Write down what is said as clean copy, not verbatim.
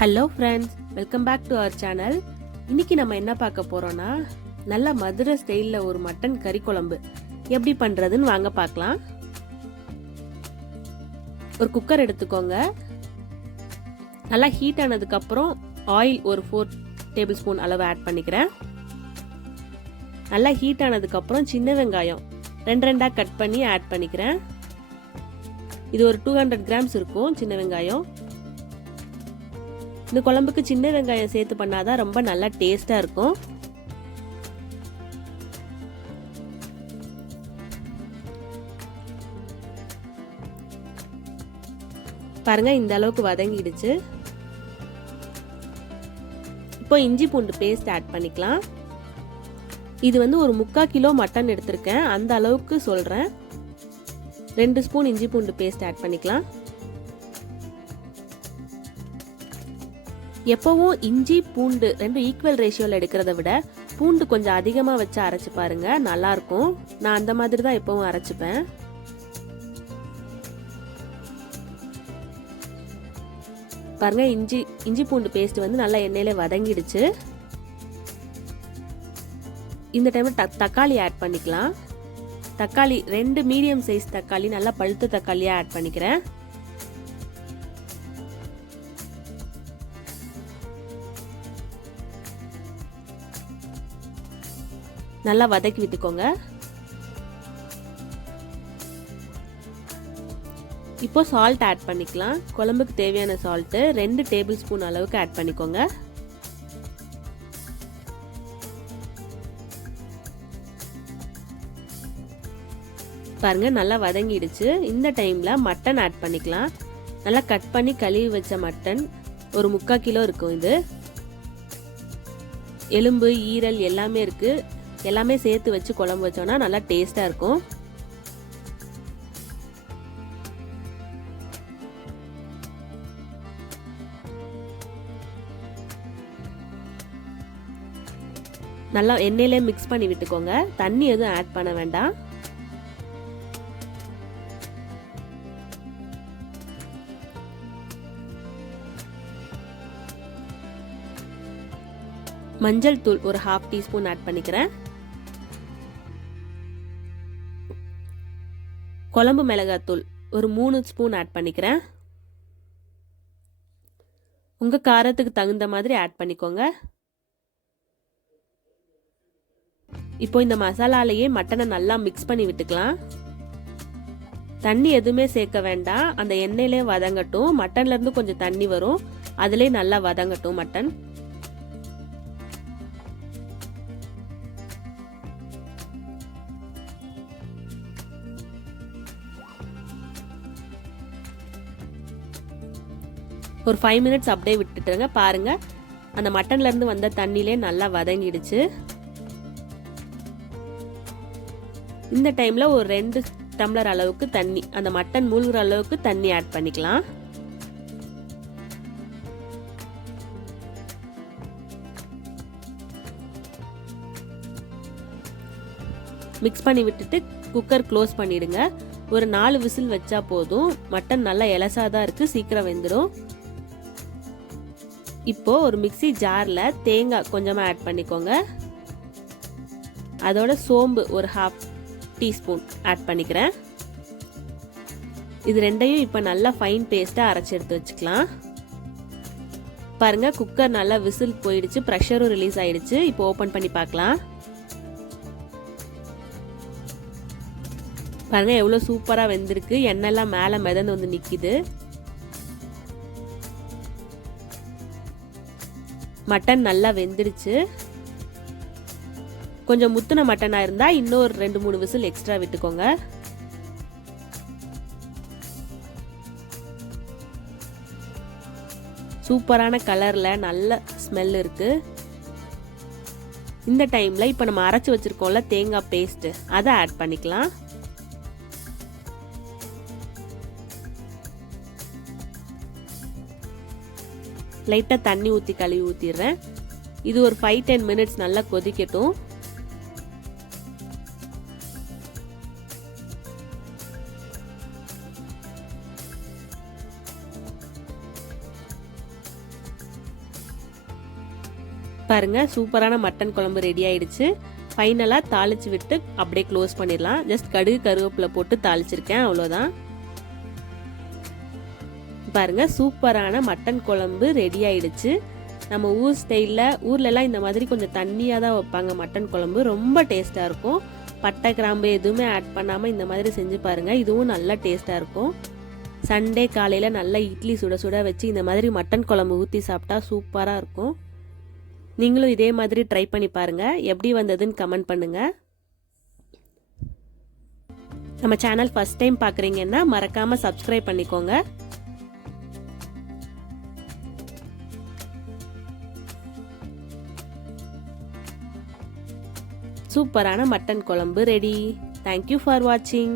Hello friends, welcome back to our channel. இன்னைக்கு நம்ம என்ன பார்க்க போறோம்னா, நல்ல மதுரை ஸ்டைலில் ஒரு மட்டன் கறி குழம்பு எப்படி பண்ணுறதுன்னு வாங்க பார்க்கலாம். ஒரு குக்கர் எடுத்துக்கோங்க. நல்லா ஹீட் ஆனதுக்கப்புறம் ஆயில் ஒரு 4 டேபிள் ஸ்பூன் அளவு ஆட் பண்ணிக்கிறேன். நல்லா ஹீட் ஆனதுக்கப்புறம் சின்ன வெங்காயம் 2 கட் பண்ணி ஆட் பண்ணிக்கிறேன். இது ஒரு 200 கிராம்ஸ் இருக்கும் சின்ன வெங்காயம். இந்த குழம்புக்கு சின்ன வெங்காயம் சேர்த்து பண்ணாதான் ரொம்ப நல்லா டேஸ்டா இருக்கும். பாருங்க, இந்த அளவுக்கு வதங்கிடுச்சு. இப்போ இஞ்சி பூண்டு பேஸ்ட் ஆட் பண்ணிக்கலாம். இது வந்து ஒரு 3/4 கிலோ மட்டன் எடுத்திருக்கேன், அந்த அளவுக்கு சொல்றேன். 2 ஸ்பூன் இஞ்சி பூண்டு பேஸ்ட் ஆட் பண்ணிக்கலாம். எப்பவும் இஞ்சி பூண்டு 2 ஈக்குவல் ரேஷியோல எடுக்கிறத விட பூண்டு கொஞ்சம் அதிகமா வச்சு அரைச்சு பாருங்க, நல்லா இருக்கும். நான் அந்த மாதிரி தான் எப்பவும் அரைச்சுப்பேன். பாருங்க, இஞ்சி பூண்டு பேஸ்ட் வந்து நல்லா எண்ணெயில வதங்கிடுச்சு. இந்த டைம்ல தக்காளி ஆட் பண்ணிக்கலாம். தக்காளி 2 மீடியம் சைஸ் தக்காளி, நல்லா பழுத்த தக்காளியா ஆட் பண்ணிக்கிறேன். நல்லா வதக்கி விட்டுக்கோங்க. இப்போ சால்ட் ஆட் பண்ணிக்கலாம். குழம்புக்கு தேவையான சால்ட் 2 டேபிள் ஸ்பூன் அளவுக்கு ஆட் பண்ணிக்கோங்க. பாருங்க, நல்லா வதங்கிடுச்சு. இந்த டைம்ல மட்டன் ஆட் பண்ணிக்கலாம். நல்லா கட் பண்ணி கழுவி வச்ச மட்டன் ஒரு 3/4 கிலோ இருக்கும். இது எலும்பு ஈரல் எல்லாமே இருக்கு. எல்லாமே சேர்த்து வச்சு குழம்பு வச்சோம்னா நல்லா டேஸ்டா இருக்கும். நல்லா எண்ணெயில மிக்ஸ் பண்ணி விட்டுக்கோங்க. தண்ணி எதுவும் ஆட் பண்ண வேண்டாம். மஞ்சள் தூள் ஒரு 1/2 டீஸ்பூன் ஆட் பண்ணிக்கிறேன். குழம்பு மிளகாத்தூள் ஒரு 3 ஸ்பூன் ஆட் பண்ணிக்கிறேன். உங்க காரத்துக்கு தகுந்த மாதிரி ஆட் பண்ணிக்கோங்க. இப்போ இந்த மசாலாலேயே மட்டனை நல்லா மிக்ஸ் பண்ணி விட்டுக்கலாம். தண்ணி எதுவுமே சேர்க்க வேண்டாம். அந்த எண்ணெயிலே வதங்கட்டும். மட்டன்ல இருந்து கொஞ்சம் தண்ணி வரும், அதுலயே நல்லா வதங்கட்டும் மட்டன். ஒரு 5 மினிட்ஸ் அப்படியே விட்டுட்டுருங்க. பாருங்க, அந்த மட்டன்ல இருந்து வந்த தண்ணியிலே நல்லா வதங்கிடுச்சு. இந்த டைம்ல ஒரு 2 டம்ளர் அளவுக்கு தண்ணி, அந்த மட்டன் மூழ்கிற அளவுக்கு தண்ணி ஆட் பண்ணிக்கலாம். மிக்ஸ் பண்ணி விட்டுட்டு குக்கர் க்ளோஸ் பண்ணிடுங்க. ஒரு 4 விசில் வச்சா போதும். மட்டன் நல்லா எலசாதான் இருக்கு, சீக்கிரம் வெந்துடும். இப்போ ஒரு மிக்ஸி ஜார்ல தேங்காய் கொஞ்சமா ஆட் பண்ணிக்கோங்க. அதோட சோம்பு ஒரு 1/2 டீஸ்பூன் ஆட் பண்ணிக்கிறேன். இது ரெண்டையும் இப்போ நல்லா ஃபைன் பேஸ்டா அரைச்சு எடுத்து வச்சுக்கலாம். பாருங்க, குக்கர் நல்லா விசில் போயிடுச்சு, ப்ரெஷரும் ரிலீஸ் ஆயிடுச்சு. இப்போ ஓபன் பண்ணி பார்க்கலாம். பாருங்க, எவ்வளவு சூப்பரா வெந்திருக்கு. எண்ணெய்லாம் மேல மிதந்து வந்து நிக்குது. மட்டன் நல்லா வெந்துடுச்சு. கொஞ்சம் முத்துன மட்டனா இருந்தா இன்னொரு 2-3 விசில் எக்ஸ்ட்ரா விட்டுக்கோங்க. சூப்பரான கலர்ல நல்ல ஸ்மெல் இருக்கு. இந்த டைம்ல இப்ப நம்ம அரைச்சு வச்சிருக்கோம்ல தேங்காய் பேஸ்ட், அதை ஆட் பண்ணிக்கலாம். லைட்டா தண்ணி ஊத்தி கழுவி ஊத்திடுறேன். இது ஒரு 5-10 மினிட்ஸ் நல்லா கொதிக்கட்டும். பாருங்க சூப்பரான மட்டன் குழம்பு ரெடி ஆயிடுச்சு. ஃபைனலாக தாளிச்சு விட்டு அப்படியே க்ளோஸ் பண்ணிடலாம். ஜஸ்ட் கடுகு கருவேப்பிலை போட்டு தாளிச்சிருக்கேன், அவ்வளோதான். பாருங்க சூப்பரான மட்டன் குழம்பு ரெடி ஆயிடுச்சு. நம்ம ஊர் ஸ்டைலில் ஊர்லலாம் இந்த மாதிரி கொஞ்சம் தண்ணியாக தான் வைப்பாங்க மட்டன் குழம்பு. ரொம்ப டேஸ்ட்டாக இருக்கும். பட்டை கிராம்பு எதுவுமே ஆட் பண்ணாமல் இந்த மாதிரி செஞ்சு பாருங்கள். இதுவும் நல்லா டேஸ்ட்டாக இருக்கும். சண்டே காலையில் நல்லா இட்லி சுட சுட வச்சு இந்த மாதிரி மட்டன் குழம்பு ஊற்றி சாப்பிட்டா சூப்பராக இருக்கும். நீங்களும் இதே மாதிரி ட்ரை பண்ணி பாருங்கள். எப்படி வந்ததுன்னு கமெண்ட் பண்ணுங்கள். நம்ம சேனல் ஃபர்ஸ்ட் டைம் பார்க்குறீங்கன்னா மறக்காமல் சப்ஸ்கிரைப் பண்ணிக்கோங்க. சூப்பரான மட்டன் குழம்பு ரெடி. தேங்க்யூ ஃபார் வாட்சிங்.